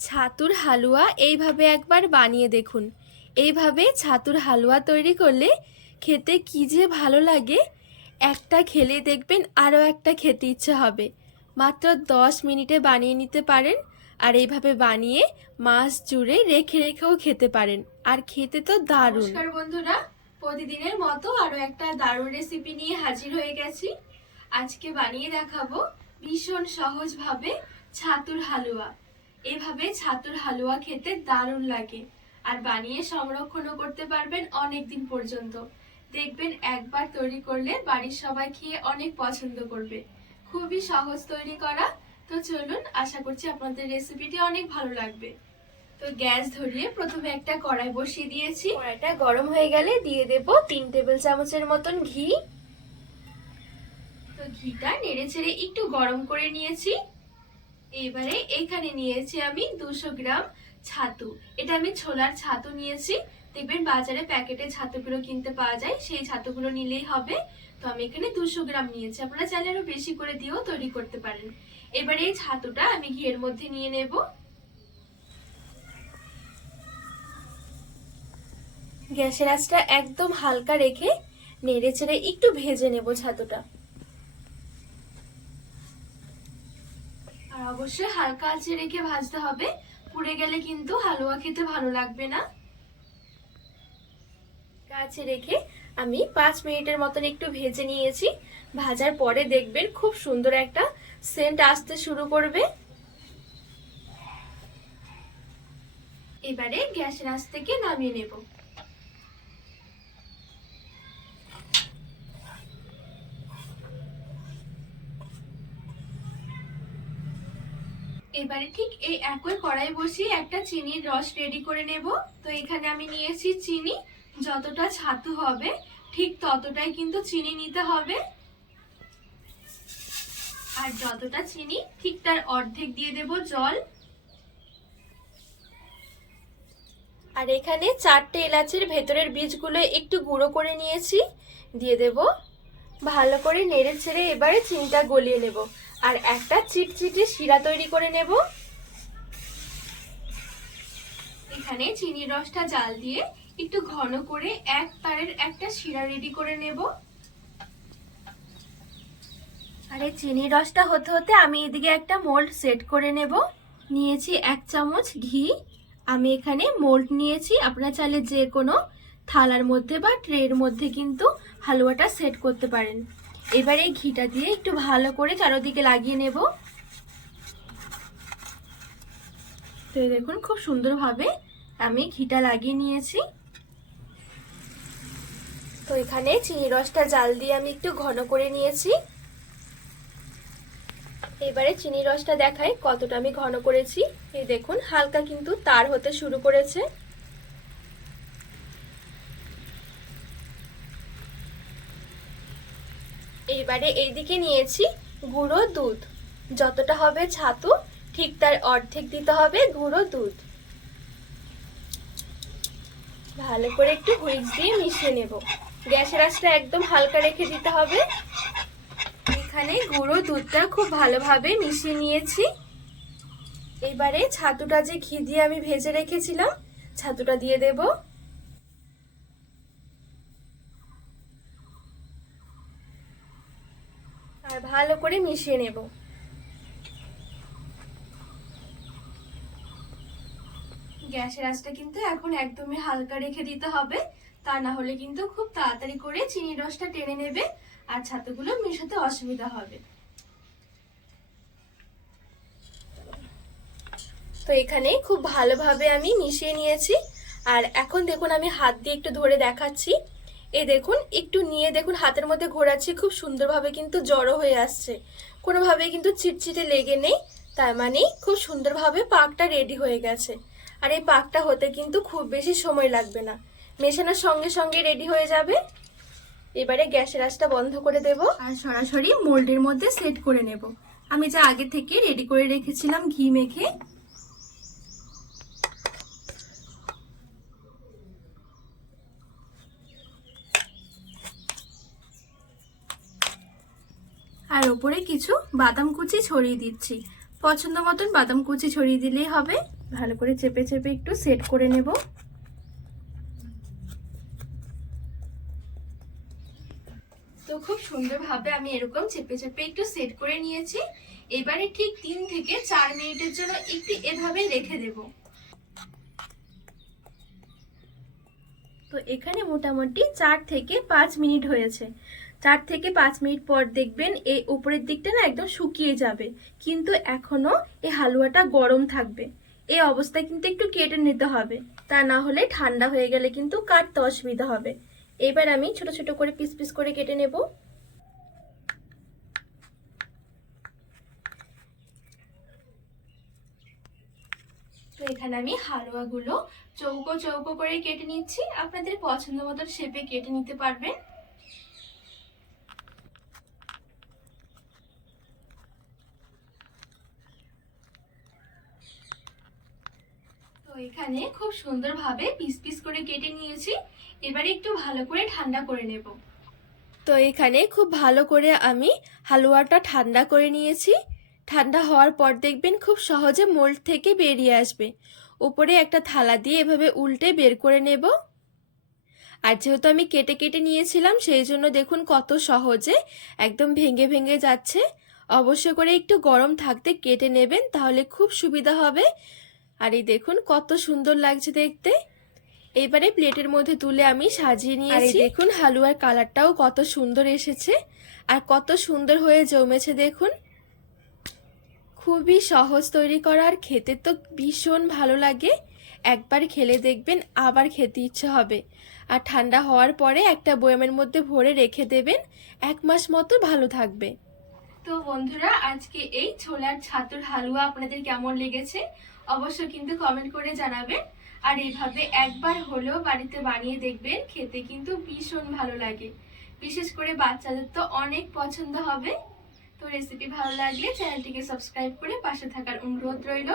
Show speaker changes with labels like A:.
A: ছাতুর হালুয়া এইভাবে একবার বানিয়ে দেখুন। এইভাবে ছাতুর হালুয়া তৈরি করলে খেতে কি যে ভালো লাগে, একটা খেলে দেখবেন আরও একটা খেতে ইচ্ছে হবে। মাত্র দশ মিনিটে বানিয়ে নিতে পারেন আর এইভাবে বানিয়ে মাস জুড়ে রেখে রেখেও খেতে পারেন। আর খেতে তো দারুণ। নমস্কার বন্ধুরা, প্রতিদিনের মতো আরও একটা দারুণ রেসিপি নিয়ে হাজির হয়ে গেছি। আজকে বানিয়ে দেখাবো ভীষণ সহজভাবে ছাতুর হালুয়া। এভাবে ছাতুর হালুয়া খেতে দারুণ লাগে। আর বানিয়ে সংরক্ষণও করতে পারবেন অনেক দিন পর্যন্ত। দেখবেন একবার তৈরি করলে বাড়ির সবাই খেয়ে অনেক পছন্দ করবে। খুবই সহজ তৈরি করা। তো চলুন আশা করছি আপনাদের রেসিপিটি অনেক ভালো লাগবে। তো গ্যাস ধরিয়ে প্রথমে একটা কড়াই বসিয়ে দিয়েছি। কড়াইটা গরম হয়ে গেলে দিয়ে দেব তিন টেবিল চামচের মতন ঘি। তো ঘিটা নেড়ে ছেড়ে একটু গরম করে নিয়েছি। এবারে এখানে নিয়েছি আমি দুশো গ্রাম ছাতু। এটা আমি ছোলার ছাতু নিয়েছি। দেখবেন বাজারে প্যাকেটে ছাতুগুলো কিনতে পাওয়া যায়, সেই ছাতুগুলো নিলেই হবে। তো আমি এখানে দুশো গ্রাম নিয়েছি। আপনারা চাইলে আরও বেশি করে দিয়েও তৈরি করতে পারেন। এবারে এই ছাতুটা আমি ঘিয়ের মধ্যে নিয়ে নেব। গ্যাসের আঁচটা একদম হালকা রেখে নেড়ে চেড়ে একটু ভেজে নেব ছাতুটা। আর অবশ্যই হালকা আঁচে রেখে ভাজতে হবে। পুড়ে গেলে কিন্তু হালুয়া খেতে ভালো লাগবে না। কাছে রেখে আমি পাঁচ মিনিটের মতন একটু ভেজে নিয়েছি। ভাজার পরে দেখবেন খুব সুন্দর একটা সেন্ট আসতে শুরু করবে। এবারে গ্যাসের আঁচ থেকে নামিয়ে নেব। এবারে ঠিক এই একই কড়াই বসিয়ে একটা চিনির রস রেডি করে নেব। তো এখানে আমি নিয়েছি চিনি। যতটা ছাতু হবে, ঠিক ততটাই কিন্তু চিনি নিতে হবে। আর যতটা চিনি, ঠিক তার অর্ধেক দিয়ে দেব জল। আর এখানে চারটে এলাচের ভেতরের বীজগুলো একটু গুঁড়ো করে নিয়েছি। দিয়ে দেব। ভালো করে নেড়ে ছেড়ে এবারে চিনিটা গলিয়ে নেব। আর একটা চিটচিটে শিরা তৈরি করে নেব। এখানে চিনির রসটা জাল দিয়ে একটু ঘন করে এক তারের একটা শিরা রেডি করে নেব। আর এই চিনির রসটা হতে হতে আমি এদিকে একটা মোল্ড সেট করে নেব। নিয়েছি এক চামচ ঘি। আমি এখানে মোল্ড নিয়েছি। আপনারা চাইলে যে কোনো থালার মধ্যে বা ট্রের মধ্যে কিন্তু হালুয়াটা সেট করতে পারেন। এবারে ঘিটা দিয়ে একটু ভালো করে চারোদিকে লাগিয়ে নেব। তো দেখুন, খুব সুন্দরভাবে আমি ঘিটা লাগিয়ে নিয়েছি। তো এখানে চিনি রসটা জাল দিয়ে আমি একটু ঘন করে নিয়েছি। এবারে চিনি রসটা দেখাই কতটা আমি ঘন করেছি। এই দেখুন, হালকা কিন্তু তার হতে শুরু করেছে। এইবারে এইদিকে নিয়েছি গুঁড়ো দুধ। যতটা হবে ছাতু, ঠিক তার অর্ধেক দিতে হবে গুঁড়ো দুধ। ভালো করে একটু হুইক্স দিয়ে মিশিয়ে নেব। গ্যাসের আঁচটা একদম হালকা রেখে দিতে হবে। এখানে গুঁড়ো দুধটা খুব ভালোভাবে মিশিয়ে নিয়েছি। এবারে ছাতুটা যে ঘি দিয়ে আমি ভেজে রেখেছিলাম, ছাতুটা দিয়ে দেব। আর ভালো করে মিশিয়ে নেব। গ্যাসের আঁচটা কিন্তু এখন একদমই হালকা রেখে দিতে হবে। তা না হলে কিন্তু খুব তাড়াতাড়ি করে চিনি রসটা টেনে নেবে আর ছাতুগুলো মেশাতে অসুবিধা হবে। তো এখানে খুব ভালোভাবে আমি মিশিয়ে নিয়েছি। আর এখন দেখুন আমি হাত দিয়ে একটু ধরে দেখাচ্ছি। এই দেখুন, একটু নিয়ে দেখুন, হাতের মধ্যে ঘোরাচ্ছি, খুব সুন্দরভাবে কিন্তু জড়ো হয়ে আসছে। কোনোভাবে কিন্তু চিটচিটে লেগে নেই, তার মানে খুব সুন্দরভাবে পাকটা রেডি হয়ে গেছে। আর এই পাকটা হতে কিন্তু খুব বেশি সময় লাগবে না। মেশানোর সঙ্গে সঙ্গে রেডি হয়ে যাবে। এবারে গ্যাসের আঁচটা বন্ধ করে দেব। আর সরাসরি মোল্ডের মধ্যে সেট করে নেব। আমি যা আগে থেকে রেডি করে রেখেছিলাম ঘি মেখে। ওপরে কিছু বাদাম কুচি ছড়িয়ে দিচ্ছি। পছন্দ মতন বাদাম কুচি ছড়িয়ে দিলেই হবে। ভালো করে চেপে চেপে একটু সেট করে নেব। তো খুব সুন্দরভাবে আমি এরকম চেপে চেপে একটু সেট করে নিয়েছি। এবারে ঠিক তিন থেকে চার মিনিটের জন্য একটু এভাবে রেখে দেব। তো এখানে মোটামুটি চার থেকে পাঁচ মিনিট হয়েছে। চার থেকে পাঁচ মিনিট পর দেখবেন এই উপরের দিকটা না একদম শুকিয়ে যাবে। কিন্তু এখনও এই হালুয়াটা গরম থাকবে। এই অবস্থায় কিন্তু একটু কেটে নিতে হবে। তা না হলে ঠান্ডা হয়ে গেলে কিন্তু কাটতে অসুবিধা হবে। এবার আমি ছোট ছোট করে পিস পিস করে কেটে নেব। তো এখানে আমি হালুয়াগুলো চৌকো চৌকো করে কেটে নিচ্ছি। আপনাদের পছন্দ মতো শেপে কেটে নিতে পারবেন। এখানে খুব সুন্দরভাবে পিস পিস করে কেটে নিয়েছি। এবারে একটু ভালো করে ঠান্ডা করে নেব। তো এখানে খুব ভালো করে আমি হালুয়াটা ঠান্ডা করে নিয়েছি। ঠান্ডা হওয়ার পর দেখবেন খুব সহজে মোল্ড থেকে বেরিয়ে আসবে। উপরে একটা থালা দিয়ে এভাবে উল্টে বের করে নেব। আর যেহেতু আমি কেটে কেটে নিয়েছিলাম, সেই জন্য দেখুন কত সহজে একদম ভেঙে ভেঙে যাচ্ছে। অবশ্য করে একটু গরম থাকতে কেটে নেবেন, তাহলে খুব সুবিধা হবে। আর এই দেখুন কত সুন্দর লাগছে দেখতে। এবারে প্লেটের মধ্যে তুলে আমি সাজিয়ে নিয়েছি। দেখুন হালুয়ার কালারটাও কত সুন্দর এসেছে। আর কত সুন্দর হয়ে জমেছে দেখুন। খুবই সহজ তৈরি করার খেতে তো ভীষণ ভালো লাগে। একবার খেলে দেখবেন আবার খেতে ইচ্ছে হবে। আর ঠান্ডা হওয়ার পরে একটা বয়ামের মধ্যে ভরে রেখে দেবেন। এক মাস মতো ভালো থাকবে। তো বন্ধুরা আজকে এই ছোলার ছাতুর হালুয়া আপনাদের কেমন লেগেছে? অবশ্য কিন্তু কমেন্ট করে জানাবেন। আর এইভাবে একবার হলেও বাড়িতে বানিয়ে দেখবেন, খেতে কিন্তু ভীষণ ভালো লাগে। বিশেষ করে বাচ্চাদের তো অনেক পছন্দ হবে। তো রেসিপি ভালো লাগলে চ্যানেলটিকে সাবস্ক্রাইব করে পাশে থাকার অনুরোধ রইল।